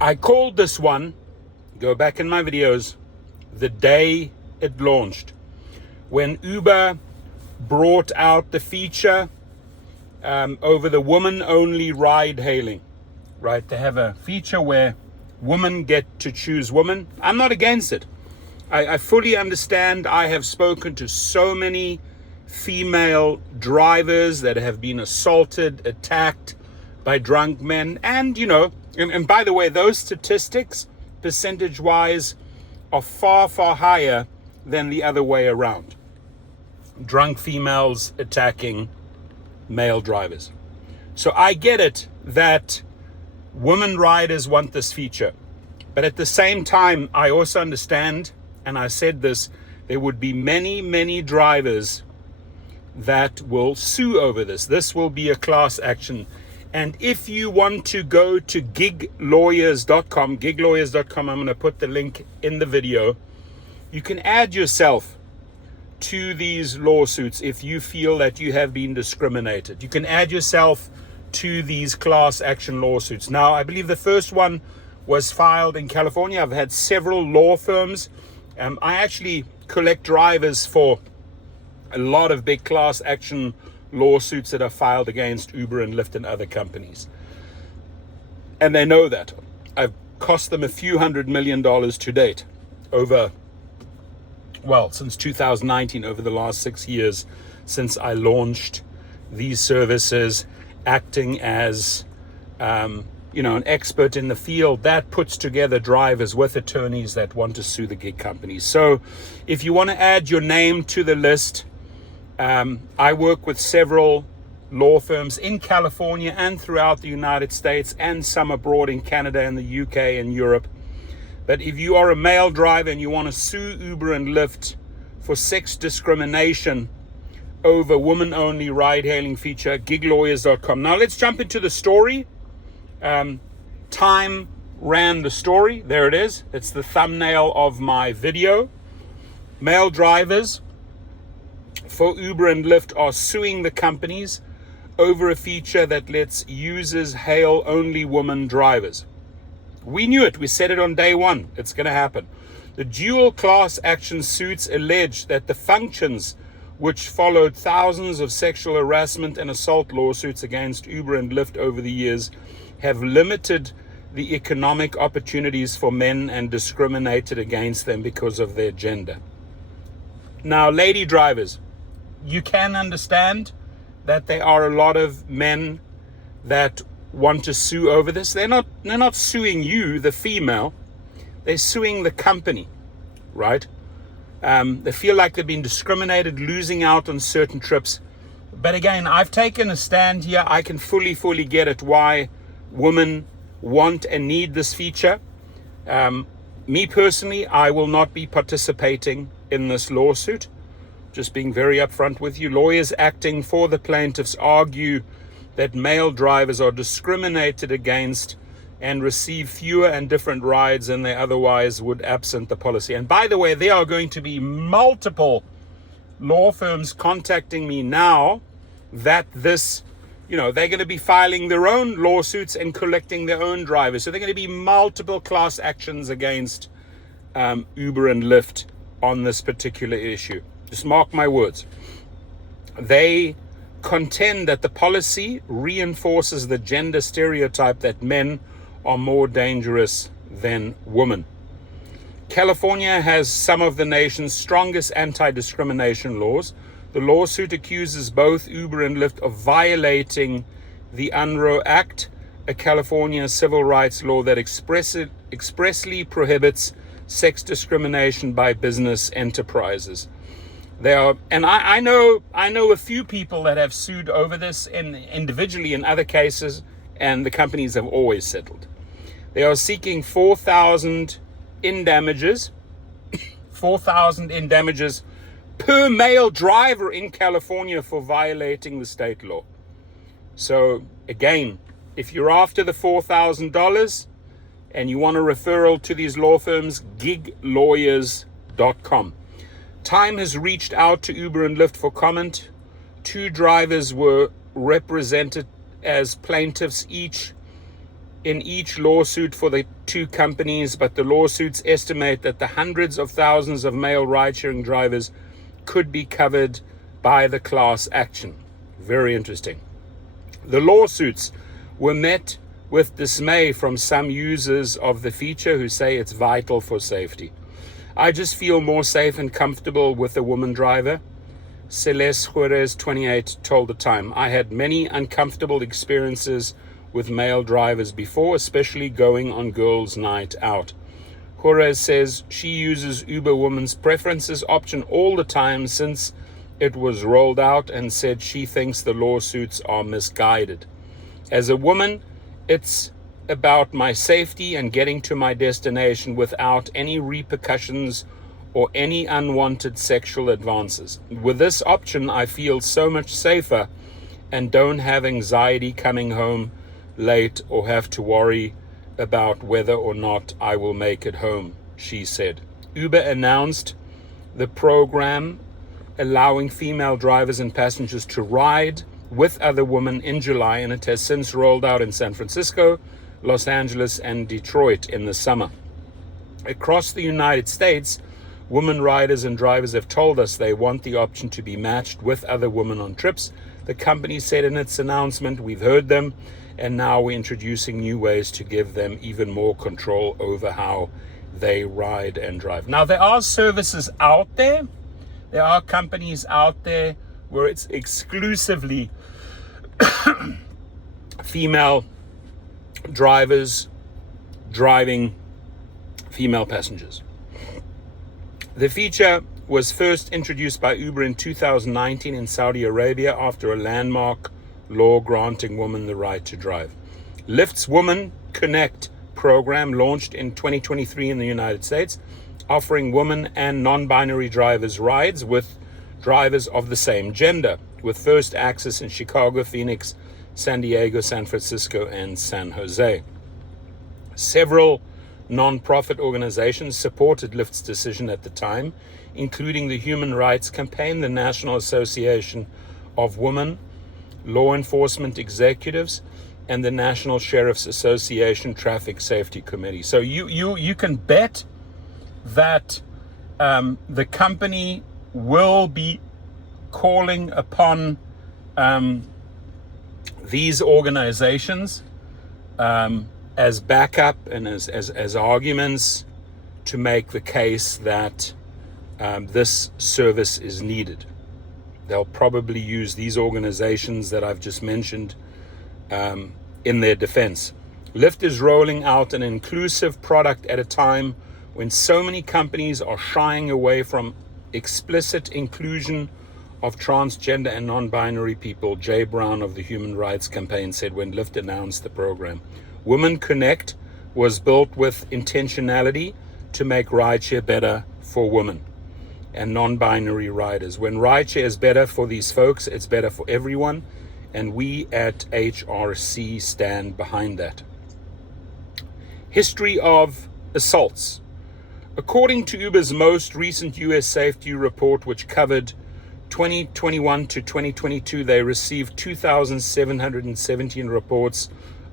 I called this one, go back in my videos, the day it launched. When Uber brought out the feature over the woman-only ride-hailing, right? They have a feature where women get to choose women. I'm not against it. I fully understand. I have spoken to so many female drivers that have been assaulted, attacked by drunk men. And, and by the way, those statistics, percentage-wise, are far, far higher than the other way around. Drunk females attacking male drivers. So I get it that women riders want this feature. But at the same time, I also understand, and I said this, there would be many, many drivers that will sue over this. This will be a class action. And if you want to go to giglawyers.com, I'm going to put the link in the video. You can add yourself to these lawsuits if you feel that you have been discriminated. You can add yourself to these class action lawsuits. Now, I believe the first one was filed in California. I've had several law firms. I actually collect drivers for a lot of big class action lawsuits that are filed against Uber and Lyft and other companies. And they know that. I've cost them a few $100 million to date since 2019, over the last 6 years since I launched these services, acting as an expert in the field that puts together drivers with attorneys that want to sue the gig companies. So if you want to add your name to the list, I work with several law firms in California and throughout the United States, and some abroad in Canada and the UK and Europe. But if you are a male driver and you want to sue Uber and Lyft for sex discrimination over woman-only ride-hailing feature, giglawyers.com. Now let's jump into the story. Time ran the story. There it is. It's the thumbnail of my video. Male drivers for Uber and Lyft are suing the companies over a feature that lets users hail only women drivers. We knew it. We said it on day one. It's going to happen. The dual class action suits allege that the functions which followed thousands of sexual harassment and assault lawsuits against Uber and Lyft over the years have limited the economic opportunities for men and discriminated against them because of their gender. Now, lady drivers, you can understand that there are a lot of men that want to sue over this. They're not suing you, the female. They're suing the company, right? They feel like they've been discriminated, losing out on certain trips. But again, I've taken a stand here. I can fully get it why women want and need this feature. Me personally, I will not be participating in this lawsuit. Just being very upfront with you. Lawyers acting for the plaintiffs argue that male drivers are discriminated against and receive fewer and different rides than they otherwise would absent the policy. And by the way, there are going to be multiple law firms contacting me now that this, they're going to be filing their own lawsuits and collecting their own drivers. So they're going to be multiple class actions against Uber and Lyft on this particular issue. Just mark my words. They contend that the policy reinforces the gender stereotype that men are more dangerous than women. California has some of the nation's strongest anti-discrimination laws. The lawsuit accuses both Uber and Lyft of violating the UNRO Act, a California civil rights law that expressly prohibits sex discrimination by business enterprises. I know a few people that have sued over this individually in other cases, and the companies have always settled. They are seeking $4,000 in damages, $4,000 in damages per male driver in California for violating the state law. So again, if you're after the $4,000 and you want a referral to these law firms, giglawyers.com. Time has reached out to Uber and Lyft for comment. 2 drivers were represented as plaintiffs each in each lawsuit for the two companies, but the lawsuits estimate that the hundreds of thousands of male ride-sharing drivers could be covered by the class action. Very interesting. The lawsuits were met with dismay from some users of the feature who say it's vital for safety. I just feel more safe and comfortable with a woman driver. Celeste Juarez, 28, told The Time. I had many uncomfortable experiences with male drivers before, especially going on girls' night out. Juarez says she uses Uber Women's Preferences option all the time since it was rolled out, and said she thinks the lawsuits are misguided. As a woman, it's about my safety and getting to my destination without any repercussions or any unwanted sexual advances. With this option, I feel so much safer and don't have anxiety coming home late or have to worry about whether or not I will make it home, she said. Uber announced the program allowing female drivers and passengers to ride with other women in July, and it has since rolled out in San Francisco, Los Angeles, and Detroit in the summer. Across the United States, women riders and drivers have told us they want the option to be matched with other women on trips. The company said in its announcement, "We've heard them, and now we're introducing new ways to give them even more control over how they ride and drive." Now, there are services out there. There are companies out there where it's exclusively female drivers driving female passengers. The feature was first introduced by Uber in 2019 in Saudi Arabia after a landmark law granting women the right to drive. Lyft's Women Connect program launched in 2023 in the United States, offering women and non-binary drivers rides with drivers of the same gender, with first access in Chicago, Phoenix, San Diego, San Francisco, and San Jose. Several non-profit organizations supported Lyft's decision at the time, including the Human Rights Campaign, the National Association of Women Law Enforcement Executives, and the National Sheriff's Association Traffic Safety Committee. So you can bet that the company will be calling upon these organizations as backup and as arguments to make the case that this service is needed. They'll probably use these organizations that I've just mentioned in their defense. Lyft is rolling out an inclusive product at a time when so many companies are shying away from explicit inclusion of transgender and non-binary people. Jay Brown of the Human Rights Campaign said when Lyft announced the program. Women Connect was built with intentionality to make rideshare better for women and non-binary riders. When rideshare is better for these folks, it's better for everyone, and we at HRC stand behind that. History of assaults. According to Uber's most recent US safety report, which covered 2021 to 2022, they received 2,717 reports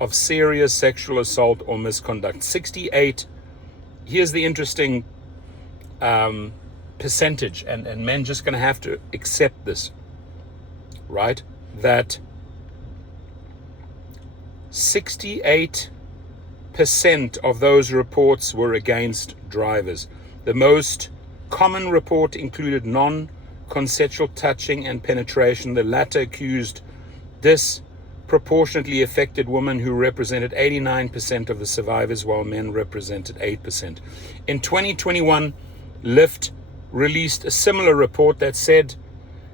of serious sexual assault or misconduct. 68, here's the interesting percentage, and men just going to have to accept this, right? That 68% of those reports were against drivers. The most common report included non-consensual touching and penetration. The latter accused disproportionately affected women, who represented 89% of the survivors, while men represented 8%. In 2021, Lyft released a similar report that said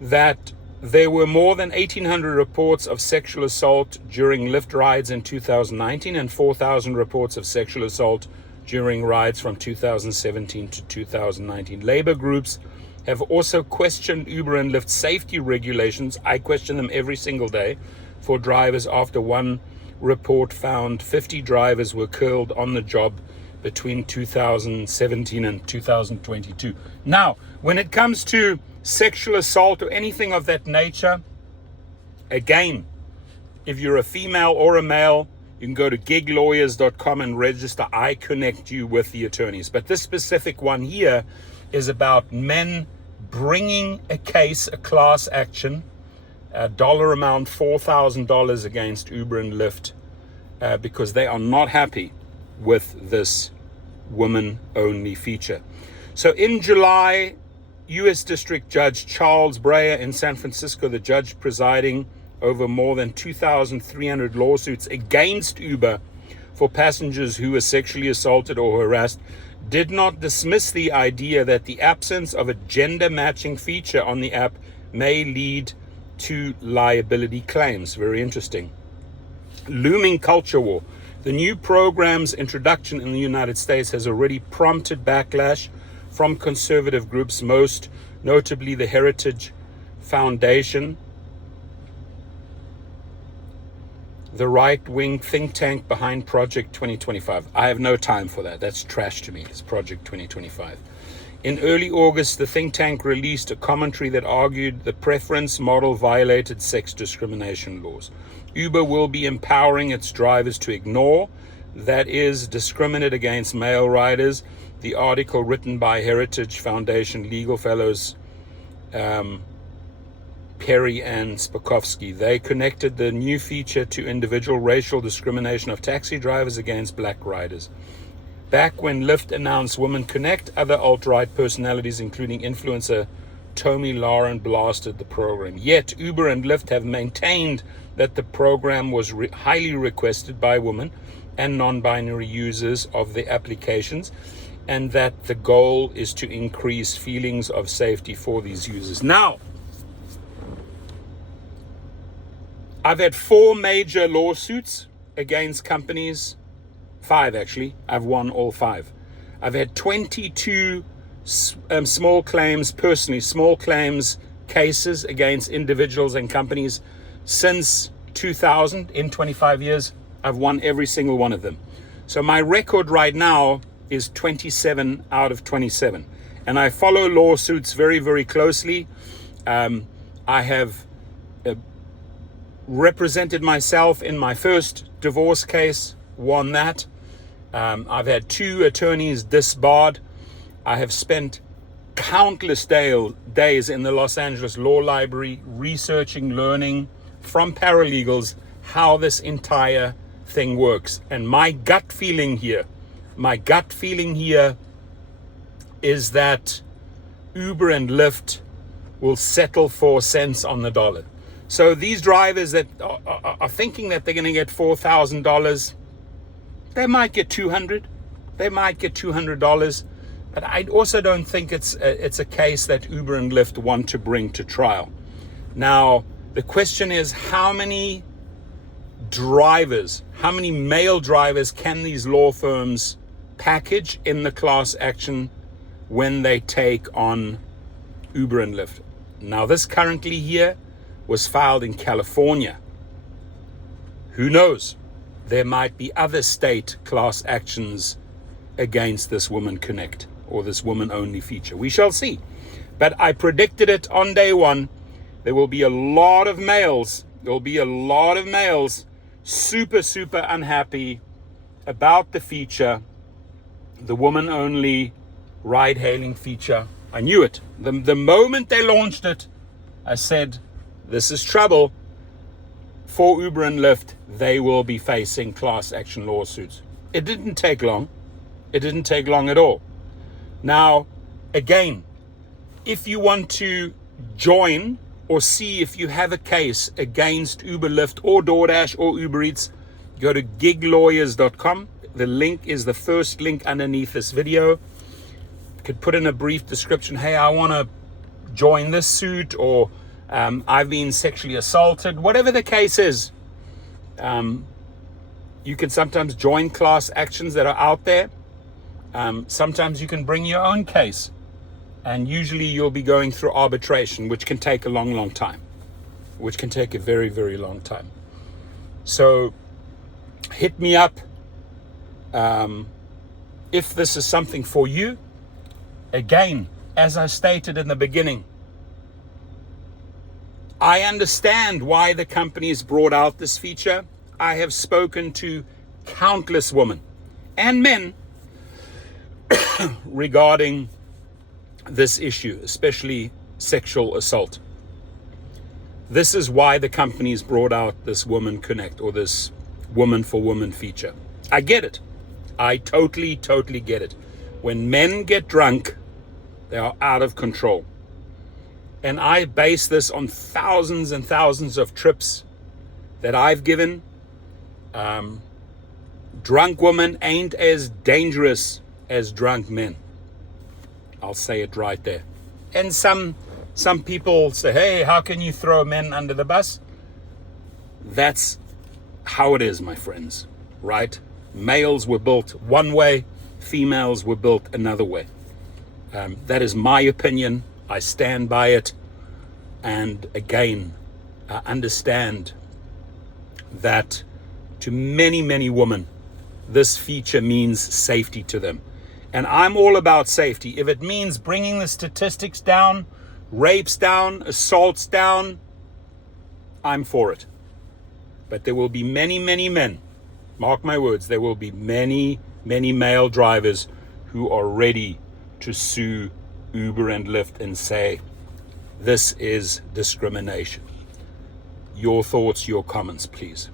that there were more than 1,800 reports of sexual assault during Lyft rides in 2019 and 4,000 reports of sexual assault during rides from 2017 to 2019. Labor groups have also questioned Uber and Lyft safety regulations. I question them every single day for drivers after one report found 50 drivers were killed on the job between 2017 and 2022. Now, when it comes to sexual assault or anything of that nature, again, if you're a female or a male, You can go to giglawyers.com and register. I connect you with the attorneys. But this specific one here is about men bringing a case, a class action, a dollar amount, $4,000 against Uber and Lyft because they are not happy with this woman-only feature. So in July, U.S. District Judge Charles Breyer in San Francisco, the judge presiding over more than 2,300 lawsuits against Uber for passengers who were sexually assaulted or harassed, did not dismiss the idea that the absence of a gender matching feature on the app may lead to liability claims. Very interesting. Looming culture war. The new program's introduction in the United States has already prompted backlash from conservative groups, most notably the Heritage Foundation, the right-wing think tank behind Project 2025. I have no time for that. That's trash to me. It's Project 2025. In early August, the think tank released a commentary that argued the preference model violated sex discrimination laws. Uber will be empowering its drivers to ignore, that is, discriminate against male riders. The article, written by Heritage Foundation legal fellows Perry and Spakowski, they connected the new feature to individual racial discrimination of taxi drivers against black riders. Back when Lyft announced Women Connect, other alt-right personalities, including influencer Tomi Lahren, blasted the program. Yet Uber and Lyft have maintained that the program was highly requested by women and non-binary users of the applications, and that the goal is to increase feelings of safety for these users. Now, I've had 4 major lawsuits against companies, 5 actually. I've won all 5. I've had 22 small claims, personally, small claims cases against individuals and companies since 2000. In 25 years, I've won every single one of them. So my record right now is 27 out of 27. And I follow lawsuits very, very closely. I have represented myself in my first divorce case, won that. I've had 2 attorneys disbarred. I have spent countless days in the Los Angeles Law Library researching, learning from paralegals how this entire thing works. And my gut feeling here is that Uber and Lyft will settle for cents on the dollar. So these drivers that are thinking that they're going to get $4,000, they might get $200. They might get $200. But I also don't think it's a case that Uber and Lyft want to bring to trial. Now, the question is, how many male drivers can these law firms package in the class action when they take on Uber and Lyft? Now, this currently here was filed in California. Who knows? There might be other state class actions against this Woman Connect or this woman-only feature. We shall see. But I predicted it on day one. There will be a lot of males. There will be a lot of males super, super unhappy about the feature, the woman-only ride-hailing feature. I knew it. The moment they launched it, I said, this is trouble. For Uber and Lyft, they will be facing class action lawsuits. It didn't take long. It didn't take long at all. Now, again, if you want to join or see if you have a case against Uber, Lyft, or DoorDash, or Uber Eats, go to giglawyers.com. The link is the first link underneath this video. You could put in a brief description. Hey, I want to join this suit, or I've been sexually assaulted, whatever the case is. You can sometimes join class actions that are out there. Sometimes you can bring your own case. And usually you'll be going through arbitration, which can take a long, long time. Which can take a very, very long time. So hit me up if this is something for you. Again, as I stated in the beginning, I understand why the companies brought out this feature. I have spoken to countless women and men regarding this issue, especially sexual assault. This is why the companies brought out this Woman Connect, or this Woman for Woman feature. I get it. I totally get it. When men get drunk, they are out of control. And I base this on thousands and thousands of trips that I've given. Drunk women ain't as dangerous as drunk men. I'll say it right there. And some people say, hey, how can you throw men under the bus? That's how it is, my friends, right? Males were built one way, females were built another way. That is my opinion. I stand by it. And again, understand that to many, many women, this feature means safety to them. And I'm all about safety. If it means bringing the statistics down, rapes down, assaults down, I'm for it. But there will be many, many men, mark my words, there will be many, many male drivers who are ready to sue Uber and Lyft and say, this is discrimination. Your thoughts, your comments, please.